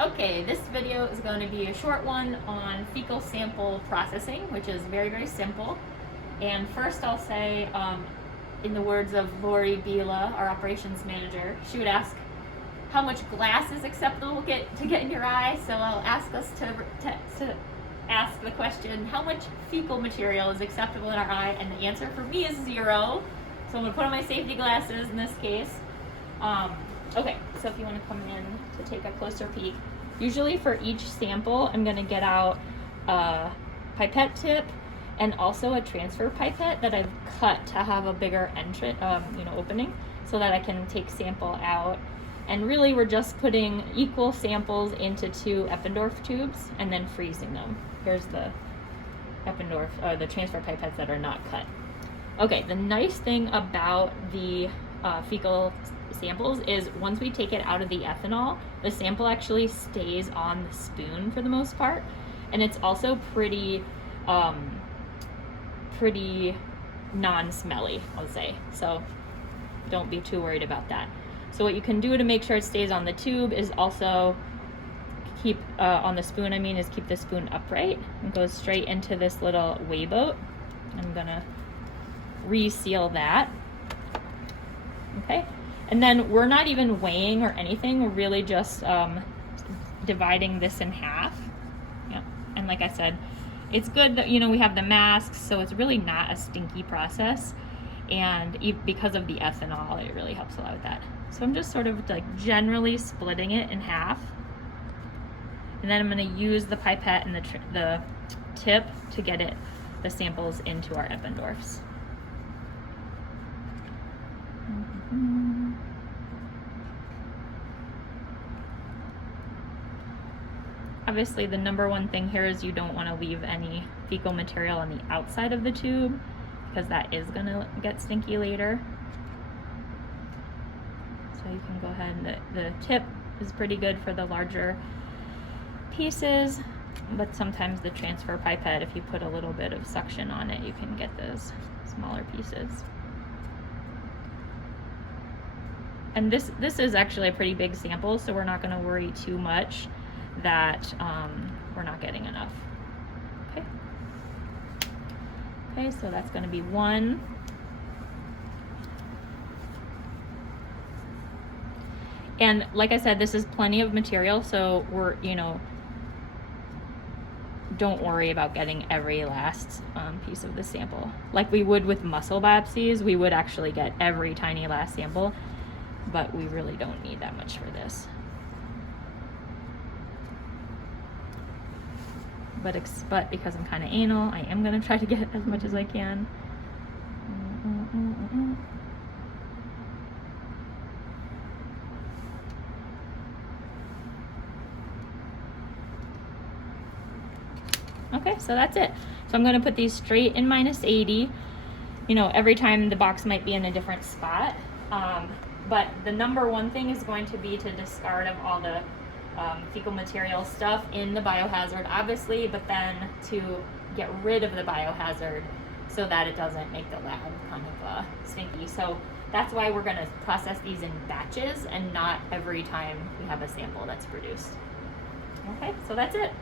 Okay, this video is going to be a short one on fecal sample processing, which is very, very simple. And first I'll say, in the words of Lori Bila, our operations manager, she would ask how much glass is acceptable to get in your eye. So I'll ask us to ask the question, how much fecal material is acceptable in our eye? And the answer for me is 0. So I'm going to put on my safety glasses in this case. Okay, so if you want to come in to take a closer peek, usually for each sample, I'm going to get out a pipette tip and also a transfer pipette that I've cut to have a bigger opening so that I can take sample out. And really, we're just putting equal samples into 2 Eppendorf tubes and then freezing them. Here's the Eppendorf, or the transfer pipettes that are not cut. Okay, the nice thing about the fecal samples is once we take it out of the ethanol, the sample actually stays on the spoon for the most part, and it's also pretty non-smelly, I'll say. So don't be too worried about that. So what you can do to make sure it stays on the tube is also keep on the spoon. Is keep the spoon upright and goes straight into this little weigh boat. I'm gonna reseal that. Okay. And then we're not even weighing or anything. We're really just dividing this in half. Yeah. And like I said, it's good that, we have the masks, so it's really not a stinky process. And because of the ethanol, it really helps a lot with that. So I'm just sort of like generally splitting it in half. And then I'm going to use the pipette and the tip to get the samples into our Eppendorfs. Obviously, the number one thing here is you don't want to leave any fecal material on the outside of the tube because that is going to get stinky later. So you can go ahead and the tip is pretty good for the larger pieces, but sometimes the transfer pipette, if you put a little bit of suction on it, you can get those smaller pieces. And this is actually a pretty big sample, so we're not going to worry too much that we're not getting enough. Okay, so that's going to be 1. And like I said, this is plenty of material, so we're, don't worry about getting every last piece of the sample. Like we would with muscle biopsies, we would actually get every tiny last sample, but we really don't need that much for this. But because I'm kind of anal, I am going to try to get as much as I can. Okay, so that's it. So I'm going to put these straight in -80. Every time the box might be in a different spot. But the number one thing is going to be to discard of all the fecal material stuff in the biohazard, obviously, but then to get rid of the biohazard so that it doesn't make the lab kind of stinky. So that's why we're going to process these in batches and not every time we have a sample that's produced. Okay, so that's it.